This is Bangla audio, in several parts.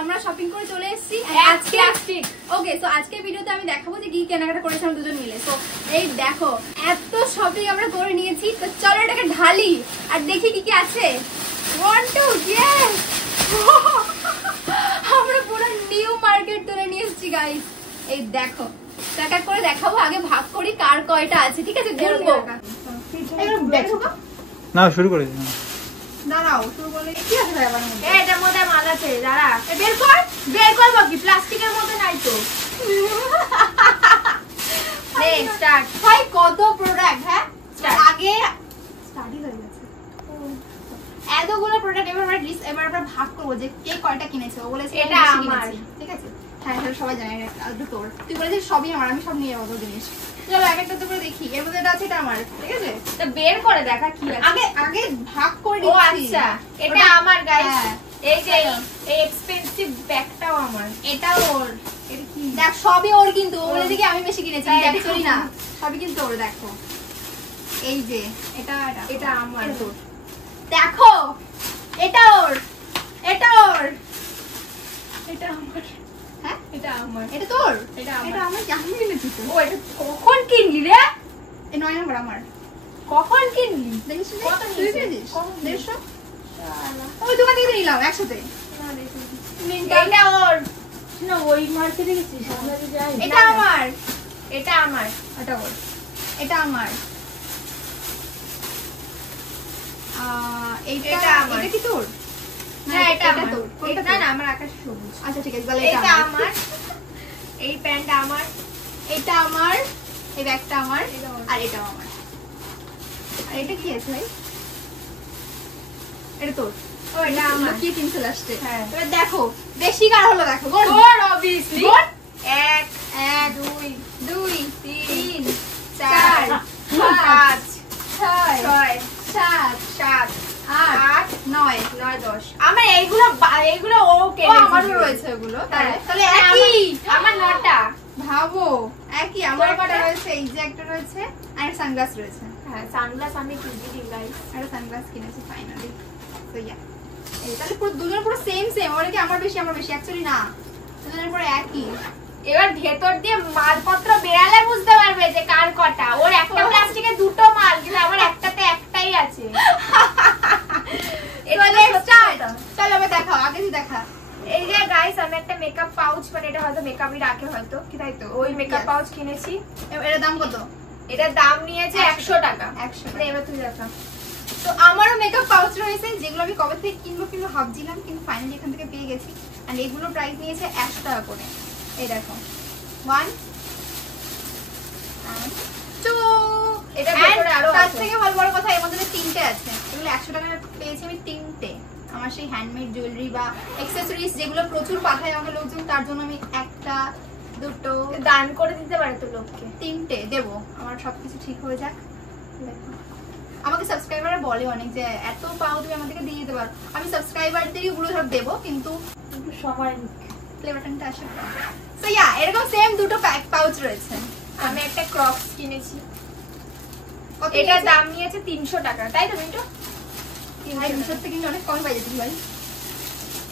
আমরা শপিং করে চলে এসেছি আজকে। ওকে, তো আজকের ভিডিওতে আমি দেখাবো যে কি কেনাকাটা করেছিলাম দুজন মিলে। তো এই দেখো এত শপিং আমরা করে নিয়েছি, তো চলো এটাকে ঢালি আর দেখি কি কি আছে। 1 2 ইয়েস, আমরা পুরো নিউ মার্কেট তুলে নিয়ে এসেছি গাইস। এই দেখো এক এক করে দেখাবো, আগে ভাগ করি কার কয়টা আছে, ঠিক আছে? গুনবো না, শুরু করে দাঁড়াও, শুরু করলে কি আছে ভাই? আমার মধ্যে এটার মধ্যে মাল আছে, দাঁড়া বের কর। বের করবো কি, প্লাস্টিকের মধ্যে নাই তো। স্টার্ট ভাই কত প্রোডাক্ট। হ্যাঁ, আগে স্টাডি হয়ে গেছে এতগুলো প্রোডাক্ট। এবার আমরা ভাগ করবো যে কে কয়টা কিনেছে। ও বলেছে এটা আমার, ঠিক আছে? হ্যাঁ, সবাই জানে এটা তোর। তুই বলেছিস সবই আমার, আমি সব নিয়ে যাবো জিনিস। চলো এক একটা তো করে দেখি। এর মধ্যে এটা আছে, এটা আমার, ঠিক আছে? তো বের করে দেখা কি আছে। আগে ভাগ করে ও দিচ্ছি। আচ্ছা, এটা আমার গাইস। এই যে এই এক্সপেন্সিভ ব্যাগটাও আমার, এটা ওর। এটা কি দেখ, সবই ওর, কিন্তু ও বলেছে কি আমি বেশি কিনেছি, অ্যাকচুয়ালি না, সবই কিন্তু ওর। দেখো এই যে এটা আমার। দেখো এটা ওর, এটা ওর, এটা আমার। হ্যাঁ, এটা আমার, এটা তোর, এটা আমার। এটা আমার জানি কিনেছি তো। ও এটা কখন কিনলি রে? এই 9 নম্বর আমার। কখন কিনলি? দেখিস কত তুই নিয়েছিস? পেয়েছিস? কখন? 150। ওই দোকান থেকে নিলাম একসাথে। এটা ওর না, ওই মার্কেটে গেছিস আমরা যে যাই। এটা আমার, এটা আমার, এটা ওর, এটা আমার। এটা আমার। এটা কি তোর? হ্যাঁ, এটা আমার। তোর। এটা না না, আমার আকাশ সবুজ। আচ্ছা ঠিক আছে, তাহলে এটা আমার। এই প্যান্টটা আমার, এটা আমার, এই ব্যাগটা আমার, আর এটাও আমার। আর এটা কি আছে ভাই? এটা তোর। ও এটা আমার। কি কিনছে লাস্টে? হ্যাঁ। এবার দেখো বেশি কার হলো, দেখো। তোর অবভিয়াসলি। 1 2 2 3 4 5 6 6 7 7 8 9 9 10। আমার এইগুলো ও ও কেনেছে। আমারও রয়েছে ওগুলো। হ্যাঁ। তাহলে একই। আমার 9টা। ভাবো একই। আমার তোর একটা কটা? রয়েছে, এই যে একটা রয়েছে, আর একটা সানগ্লাস রয়েছে। হ্যাঁ, সানগ্লাস আমি কিনেছি গাইস। একটা সানগ্লাস কিনেছি ফাইনালি। তো ইয়া, এই তাহলে পুরো দুজনের পুরো সেম। ওরা কি আমার বেশি আমার বেশি? অ্যাকচুয়ালি না, দুজনের পুরো একই। এবার ভেতর দিয়ে মালপত্র বেরালে বুঝতে পারবে যে কার কটা। ওর একটা প্লাস্টিকে দুটো মাল, কিন্তু আমার একটাতে একটাই আছে। এটা চলো এবার দেখাও, আগে তুই দেখা। এই যে গাইস, আমি একটা মেকআপ পাউচ, মানে এটা হয়তো মেকআপই রাখে হয়তো, কি তাই তো? ওই মেকআপ পাউচ কিনেছি। এটার দাম কত? এটার দাম নিয়েছে 100 টাকা। 100 টাকা। এবার তুই দেখা। তো আমারও মেকআপ পাউচ রয়েছে, যেগুলো আমি কবে থেকে কিনবো ভাবছিলাম, কিন্তু ফাইনালি এখান থেকে পেয়ে গেছি। আর এগুলো প্রাইস নিয়েছে 100 টাকা করে। এই দেখো 1 2। এটা ভেতরে আরো তার আছে। থেকে ভালো বড় কথা, এর মধ্যে 3টে আছে। এগুলো 100 টাকা পেয়েছি আমি 3টে। আমার সেই হ্যান্ডমেড জুয়েলারি বা অ্যাকসেসরিজ যেগুলো প্রচুর পাঠায় আমাকে লোকজন, তার জন্য আমি 1টা 2টো দান করে দিতে পারে তো লোককে। 3টে দেবো, আমার সবকিছু ঠিক হয়ে যাক। দেখো আমাকে সাবস্ক্রাইবাররা বলে অনেক যে এত পাও তুমি আমাদেরকে দিয়ে দিতে পারো। আমি সাবস্ক্রাইবারদেরই পুরো সব দেবো, কিন্তু সময় প্লে বাটনটা আসে। সো ইয়া, এরকম সেম দুটো পাউচ রয়েছে। আমি একটা ক্রক্স কিনেছি। কত এটার নিয়েছে? দাম নিয়েছে 300 টাকা, তাই তো মিন্টু? ভাই 200 থেকে কিন্তু অনেক কমে পাই যেতে ভাই।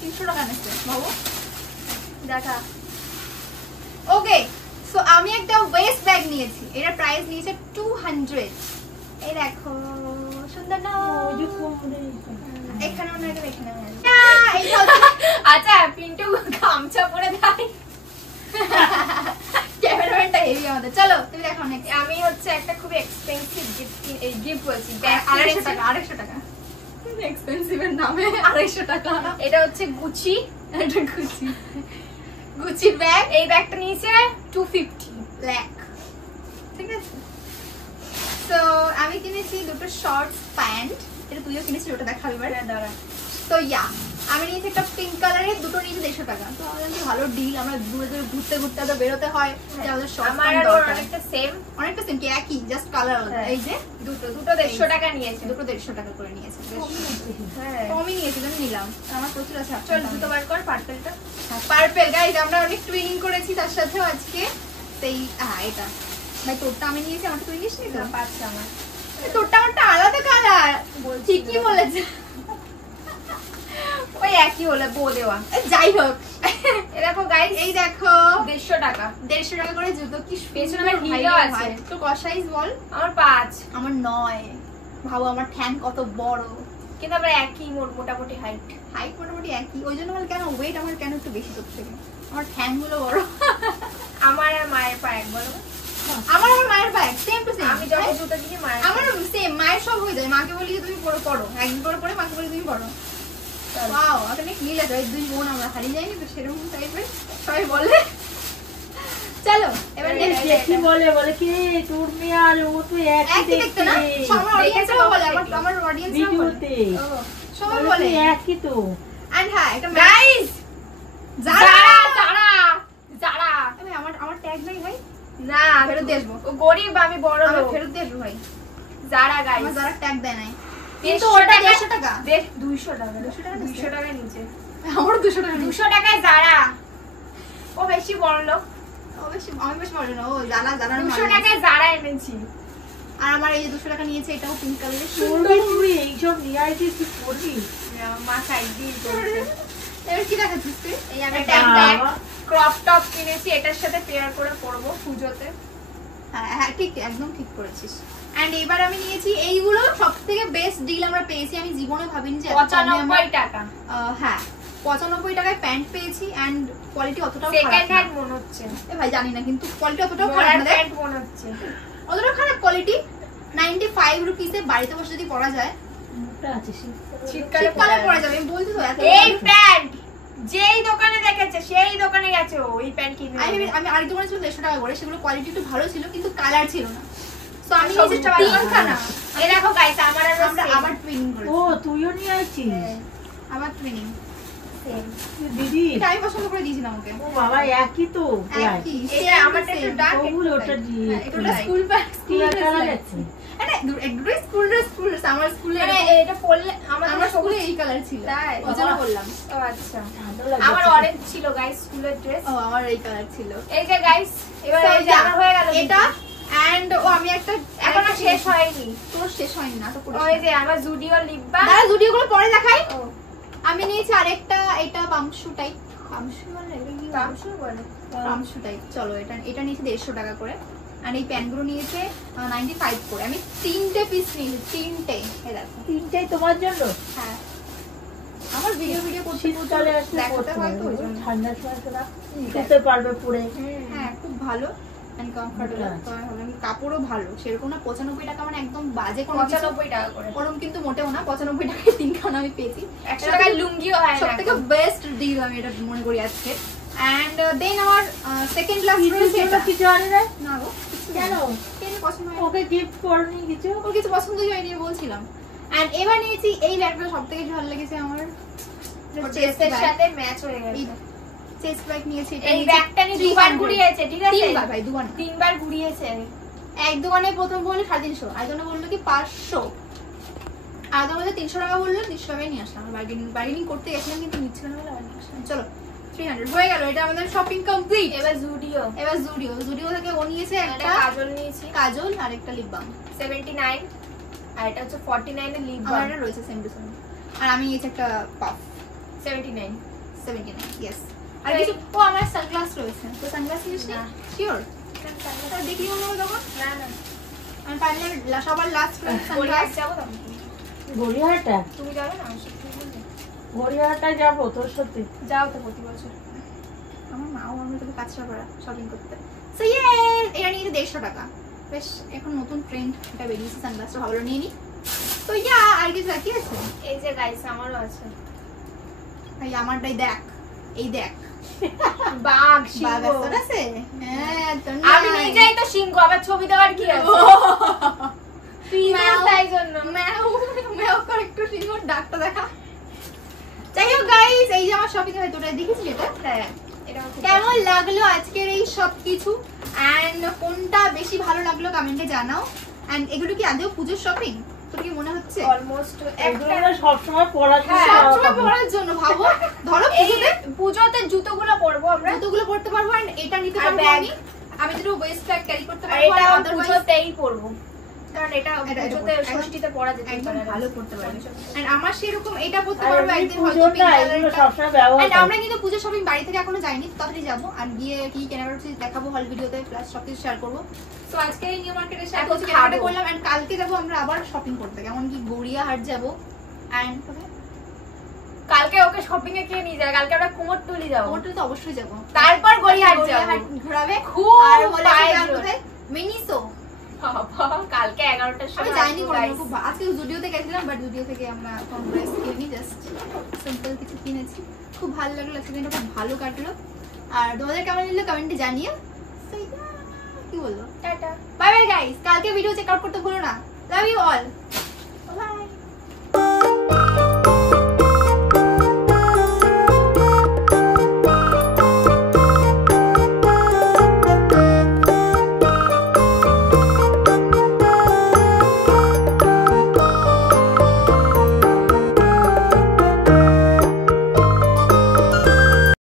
300 টাকা নিচ্ছে বাবু। দেখা। ওকে, সো আমি একটা ওয়েস্ট ব্যাগ নিয়েছি। এটার প্রাইস নিয়েছে 200। এই দেখো সুন্দর না? এখানেও না, এখানেও না। এইটা আচ্ছা, পিন্টু গামছা পরে দেয়। ক্যামেরাম্যানটা হেভি আমাদের। চলো তুমি দেখো নেক্সট। আমি হচ্ছে একটা খুব এক্সপেন্সিভ গিফট বলছি, 250 টাকা। 250 টাকা এক্সপেন্সিভ এর নামে 250 টাকা। এটা হচ্ছে গুচি। এটা গুচি ব্যাগ। এই ব্যাগটা নিয়েছে 250 ব্ল্যাক, ঠিক আছে? তো আমি কিনেছি দুটো শর্টস প্যান্ট। এটা তুইও কিনেছিস, ওটা দেখাবি এবার। দাঁড়া। তো ইয়া, আমি নিয়েছি একটা পিঙ্ক কালারের, দুটো নিয়েছি 150 টাকা। তো আমাদের ভালো ডিল। আমরা দূরে দূরে ঘুরতে ঘুরতে তো বেরোতে হয়, যে আমাদের শর্টস আমার প্যান্ট আর ওর দরকার। অনেকটা সেম, অনেকটা সেম কি একই, জাস্ট কালার আলাদা। এই যে দুটো 150 টাকা নিয়েছে। দুটো 150 টাকা করে নিয়েছে। হ্যাঁ, কমই নিয়েছিলাম, নিলাম। আমার প্রচুর আছে। চল দুটো বার কর পার্পেলটা। পার্পল গাইস, আমরা অনেক টুইনিং করেছি তার সাথেও আজকে। সেই এটা ভাই তোরটা আমি নিয়েছি, আমারটা তুই নিস নি তো? পাচ্ছে আমার। তোরটা আমারটা আলাদা কালার। ঠিকই বলেছে। ওই একই হলো বো দেওয়া। যাই হোক, দেখো গাইস, এই দেখো 150 টাকা, 150 টাকা করে জুতো। কি পেছনে সুন্দর আবার হিলও আছে। তো কত সাইজ বল? আমার 5, আমার 9। ভাবো আমার ঠ্যাং কত বড়, কিন্তু আমরা একই মোটামুটি হাইট মোটামুটি একই। ওই জন্য আমার কেন ওয়েট আমার কেন একটু বেশি তোর থেকে, আমার ঠ্যাং গুলো বড়। আমার আর মায়ের পা এক বলো। আমার মায়ের পায়ে সেম টু সেম। আমি যখন জুতো দিই মায়ের আমারও সেম, মায়ের সব হয়ে যায়। মাকে বলি যে তুমি পড়ো, একদিন পরে মাকে বলি তুমি পড়ো। ওয়াও, আসলে মিল আছে, ওই দুই বোন আমরা হারিয়ে যাইনি তো, সেরকম টাইপের সবাই বলে। চলো এবার দেখি বলে কি তুমি আর ও তো একই দেখতে না, আমার অডিয়েন্সরাও বলে, আমার অডিয়েন্সরাও বলে, ভিডিওতে সবাই বলে একই তো। এন্ড হ্যাঁ, একটা গাইস, যারা ভাই আমার ট্যাগ নাই ভাই, না ফেরত দিয়ে আসবো। ও গরিব, আমি বড় আমি লোক। ফেরত দিয়ে আসবো ভাই। যারা গাইস, আমার যারা ট্যাগ দেয় নাই, 150 কিন্তু ওটা টাকা। 150 টাকা। দেখ 200 টাকা, 200 টাকা 200 টাকা নিচে, আমার 200 টাকা 200 টাকায় যারা। ও বেশি বড় লোক, আমি বেশ বলি না, ও যারা 200 টাকায় যারা এনেছি। আর আমার এই যে 200 টাকা নিয়েছে, এটাও পিঙ্ক কালারের সুন্দর। তুমি এইসব নিয়ে আইছিস কি করবি? মা সাইড দিয়ে করেছে। এবার কি দেখাচ্ছিস তুই? এই আমি এটা ট্যাগ ক্রপ টপ কিনেছি, এটার সাথে পেয়ার করে পরবো পুজোতে। হ্যাঁ ঠিক, একদম ঠিক করেছিস। এন্ড এবার আমি নিয়েছি এইগুলো, সবথেকে বেস্ট ডিল আমরা পেয়েছি। আমি জীবনে ভাবিনি যে 95 টাকা হ্যাঁ 95 টাকায় প্যান্ট পেয়েছি। এন্ড কোয়ালিটি অতটাও খারাপ সেকেন্ড না। হ্যান্ড মনে হচ্ছে, এ ভাই জানি না, কিন্তু কোয়ালিটি অতটাও খারাপ মরার না। প্যান্ট মনে হচ্ছে, অতটা খারাপ কোয়ালিটি। 95 রুপিসে বাড়িতে বসে যদি পরা যায়, মুখটা আছে শীতকালে শীতকালে পরা যাবে। আমি বলছি তো এত এই প্যান্ট যেই দোকানে দেখেছে সেই দোকানে গেছে ও এই প্যান্ট কিনে নেবে। আমি আরেক দোকানে ছিল 150 টাকা করে, সেগুলো কোয়ালিটি একটু ভালো ছিল কিন্তু কালার ছিল না। সো আমি সব নিয়েছি চেষ্টা করলাম। তিনখানা। এই দেখো গাইস, আমার আর আমরা আবার টুইনিং করেছি। ও তুইও নিয়ে আইছিস আবার টুইনিং। দিদি? এটা আমি পছন্দ করে দিয়েছিলাম ওকে। ও বাবা একই তো প্রায়। একই, এটা same আমারটা to একটু same। dark, ওগুলো একটু ওটা light। দিয়ে হ্যাঁ, এটা স্কুল ব্যাগ, স্কুল টিয়া ড্রেস কালার লাগে। আছে। মানে একটু স্কুল ড্রেস, আমার স্কুলে মানে এটা পরলে আমার স্কুলে এই কালার ছিল, তাই? ওই জন্য বললাম। ও আচ্ছা, ভালো লাগে। আমার অরেঞ্জ ছিল গাইস স্কুলের ড্রেস। ও আমার এই কালার ছিল। এই যে গাইস, এবার So, এই যে আমার হয়ে গেল এটা। এন্ড ও আমি একটা এখনো শেষ হয়নি। তোর শেষ হয়নি না তো পুরো। ওই যে আমার জুডিও লিপ বাম। দাঁড়া ভিডিও গুলো পরে দেখাই। ও আমি নিয়েছি আরেকটা, এটা পামশু টাইপ। পামশু মানে এটা কি? বামসু বলে। পামশু টাইপ। চলো এটা নিয়েছি 150 টাকা করে। আর এই প্যান্টগুলো নিয়েছে 95 করে। আমি 3টে পিস নিয়েছি, 3টে। এই দেখো। তিনটাই তোমার জন্য? হ্যাঁ, আমার ভিডিও করতে শীতকালে আসলে দেখাতে পড়তে হয় তো ওই পারবে, জন্য। ঠান্ডার সময় তো না শুতে পারবে পরে। হ্যাঁ খুব ভালো এন্ড কমফোর্টেবল। কাপড়ও ভালো, সেরকম না 95 টাকা মানে একদম বাজে কোনো কিছু। 95 টাকা করে। ওরকম কিন্তু মোটেও না। 95 টাকায় তিনখানা আমি পেয়েছি। 100 টাকার লুঙ্গিও হয় না। সবথেকে বেস্ট ডিল আমি এটা মনে করি আজকে। এন্ড দেন আমার সেকেন্ড লাস্ট রয়েছে এটা। কিছু আনে না? না গো, কেন? কেন পছন্দ হয়? ওকে গিফট করনি কিছু? ওর কিছু পছন্দই হয়নি বলছিলাম। এন্ড এবার নিয়েছি এই ব্যাগটা, সবথেকে ভালো লেগেছে আমার। ড্রেসের সাথে ম্যাচ হয়ে গেছে। চেস্ট ব্যাগ নিয়েছি। এই ব্যাগটা নিয়ে দুবার ঘুরিয়েছে, ঠিক আছে? তিনবার ভাই, দুবার না। 3 বার ঘুরিয়েছে। এক দোকানে প্রথম বললো 350, আর দোকানে বললো কি 500, আর দোকানে 300 টাকা বললো, 300 টাকায় নিয়ে আসলাম। বার্গেনিং করতে গেছিলাম কিন্তু নিচ্ছিল না বলে আবার নিয়ে আসলাম। চলো 300 হয়ে গেল। এটা আমাদের শপিং কমপ্লিট। এবার জুডিও। এবার জুডিও থেকে ও নিয়েছে একটা কাজল নিয়েছি কাজল আর একটা লিপ বাম 79, আর এটা হচ্ছে 49 এর লিপ আমার বাম এটা রয়েছে সেম টু সেম। আর আমি নিয়েছি একটা পাফ 79। 79, ইয়েস। আর কিছু ও আমার সানগ্লাস রয়েছে। তো সানগ্লাস নিস না? না। শিওর? তো দেখি মনে হয় তখন। না না, আমি পারলে সবার লাস্ট রয়েছে গড়িয়াহাট সানগ্লাস। যাবো তো? গড়িয়াহাটা? তুমি যাবে না? আমার সাথে তুমি বলবে? গড়িয়াহাটা যাবো তোর সাথে। যাও তো প্রতি বছর। আমার মাও আমার থেকে কাঁচরাপাড়া শপিং করতে। সো এটা নিয়েছে 150 টাকা। বেশ এখন নতুন ট্রেন্ড এটা বেরিয়েছে, সানগ্লাসটা ভালো নিয়ে নি। তো আর কিছু বাকি আছে? এই যে গাইস আমারও আছে। ভাই আমারটাই দেখ, এই দেখ বাঘ বাঘ সিংহ। আছে। হ্যাঁ তোর আমি নাই। নিজেই তো সিংহ, আবার ছবি দেওয়ার কি আছে? ম্যাও। তাই জন্য ম্যাও করে একটু সিংহর ডাকটা দেখা। যাই হোক গাইস, এই যে আমার শপিং হয়, তোরা দেখেছিস এটা? হ্যাঁ, এটা কেমন লাগলো আজকের এই সব কিছু, এন্ড কোনটা বেশি ভালো লাগলো কমেন্টে জানাও। এন্ড এগুলো কি আদৌ পুজোর শপিং? তোর কি মনে হচ্ছে? অলমোস্ট এগুলো একটা আমরা সবসময় পরার জন্য হ্যাঁ, নেওয়া সবসময় হবে। পরার জন্য ভাবো। ধরো এই পুজোতে পুজোতে জুতোগুলো পরবো আমরা, জুতোগুলো পরতে পারবো, এন্ড এটা নিতে আর পারবো ব্যাগ। আমি দুটো ওয়েস্ট ব্যাগ ক্যারি করতে আর পারবো। এটা আর আমি otherwise পুজোতেই পরবো। কারণ এটা পুজোতে ষষ্ঠীতে পরা যেতে একদম পারে ভালো পড়তে পারবে। এন্ড আমার সেরকম এটা পড়তে পারবো আর একদিন এমনি হয়তো পুজোর পিঙ্ক না এগুলো কালারটা। সবসময় ব্যবহার এন্ড করি। আমরা কিন্তু পুজো শপিং বাড়ি থেকে এখনো যাইনি, তাড়াতাড়ি যাবো আর গিয়ে কি কেনাকাটা করছি দেখাবো হল ভিডিওতে, প্লাস সবকিছু শেয়ার করবো। তো আজকে এই নিউ মার্কেটের সাথে এখন কেনাকাটা খাবো। করলাম এন্ড কালকে যাবো আমরা আবার শপিং করতে, কেমন কি গড়িয়াহাট যাবো। এন্ড কালকে ওকে শপিং এ কে নিয়ে যায়? কালকে আমরা কুমোরটুলি যাবো, ওটা তো অবশ্যই যাবো, তারপর গড়িয়াহাট যাবো। ঘোরাবে খুব আর বলে পায়ে যাবো জোর। কোথায় মিনিসো। বাবা, কালকে 11টার আমি সময় যাইনি আসবো, কোনো guys। খুব আজকে জুডিওতে গেছিলাম, বাট জুডিও থেকে আমরা কোন ড্রেস কিনি, জাস্ট সিম্পল কিছু কিনেছি, খুব ভালো লাগলো, সেদিনটা খুব ভালো কাটলো। আর তোমাদের কেমন লাগলো কমেন্টে জানিও। So, yeah, কি বলবো, টাটা। বাই বাই গাইস, কালকে ভিডিও চেক আউট করতে ভুলো না, লাভ ইউ অল।